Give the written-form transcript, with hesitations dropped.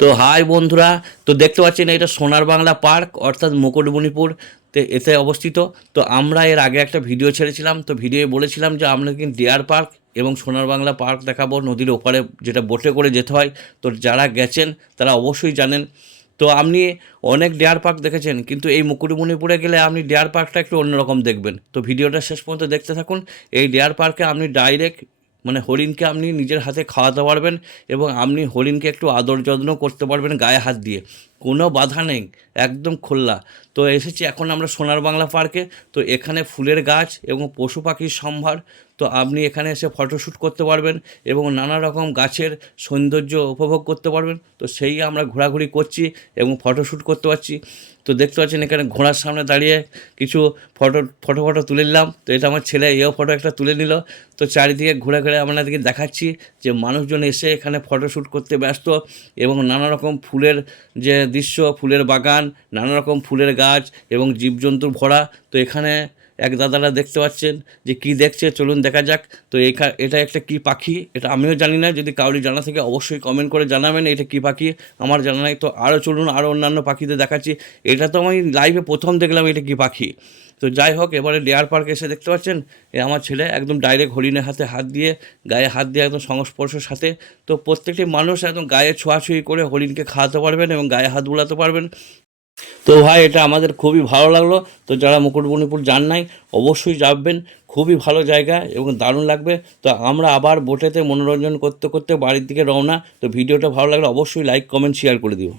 তো হাই বন্ধুরা, তো দেখতে পাচ্ছেন এটা সোনার বাংলা পার্ক অর্থাৎ মুকুটমণিপুর এতে অবস্থিত। তো আমরা এর আগে একটা ভিডিও ছেড়েছিলাম, তো ভিডিওয়ে বলেছিলাম যে আমরা কিন্তু ডিয়ার পার্ক এবং সোনার বাংলা পার্ক দেখাবো, নদীর ওপারে যেটা বোটে করে যেতে হয়। তো যারা গেছেন তারা অবশ্যই জানেন। তো আপনি অনেক ডিয়ার পার্ক দেখেছেন, কিন্তু এই মুকুটমণিপুরে গেলে আপনি ডিয়ার পার্কটা একটু অন্যরকম দেখবেন। তো ভিডিওটা শেষ পর্যন্ত দেখতে থাকুন। এই ডিয়ার পার্কে আপনি ডাইরেক্ট মানে হরিণকে আপনি নিজের হাতে খাওয়াতে পারবেন এবং আপনি হরিণকে একটু আদর যত্ন করতে পারবেন গায়ে হাত দিয়ে, কোনো বাধা নেই, একদম খোলা। তো এসেছি এখন আমরা সোনার বাংলা পার্কে। তো এখানে ফুলের গাছ এবং পশু পাখির সম্ভার। তো আপনি এখানে এসে ফটোশ্যুট করতে পারবেন এবং নানা রকম গাছের সৌন্দর্য উপভোগ করতে পারবেন। তো সেই আমরা ঘোরাঘুরি করছি এবং ফটোশ্যুট করতে পারছি। তো দেখতে পাচ্ছেন এখানে ঘোড়ার সামনে দাঁড়িয়ে কিছু ফটো তুলে নিলাম। তো এটা আমার ছেলে, এও ফটো একটা তুলে নিল। তো চারিদিকে ঘুরে ঘুরে আপনাদেরকে দেখাচ্ছি যে মানুষজন এসে এখানে ফটোশ্যুট করতে ব্যস্ত এবং নানা রকম ফুলের যে দৃশ্য, ফুলের বাগান, নানা রকম ফুলের গাছ এবং জীবজন্তুর ভরা। তো এখানে এক দাদারা দেখতে পাচ্ছেন যে কি দেখছে, চলুন দেখা যাক। তো এটা একটা কি পাখি, এটা আমিও জানি না, যদি কাউরি জানা থেকে অবশ্যই কমেন্ট করে জানাবেন এটা কি পাখি, আমার জানা নাই। তো আরও চলুন, আরও অন্যান্য পাখিদের দেখাচ্ছি। এটা তো আমি লাইভে প্রথম দেখলাম এটা কি পাখি। তো যাই হোক, এবারে ডিয়ার পার্ক এসে দেখতে পাচ্ছেন আমার ছেলে একদম ডাইরেক্ট হরিণের হাতে হাত দিয়ে, গায়ে হাত দিয়ে একদম সংস্পর্শের সাথে। তো প্রত্যেকটি মানুষ একদম গায়ে ছোঁয়াছুঁয়ি করে হরিণকে খাওয়াতে পারবেন এবং গায়ে হাত বুলাতে পারবেন। তো ভাই এটা আমাদের খুবই ভালো লাগলো। তো যারা মুকুটমণিপুর যান নাই অবশ্যই যাবেন, খুবই ভালো জায়গা এবং দারুণ লাগবে। তো আমরা আবার বোটেতে মনোরঞ্জন করতে করতে বাড়ির দিকে রওনা। তো ভিডিওটা ভালো লাগলে অবশ্যই লাইক কমেন্ট শেয়ার করে দিও।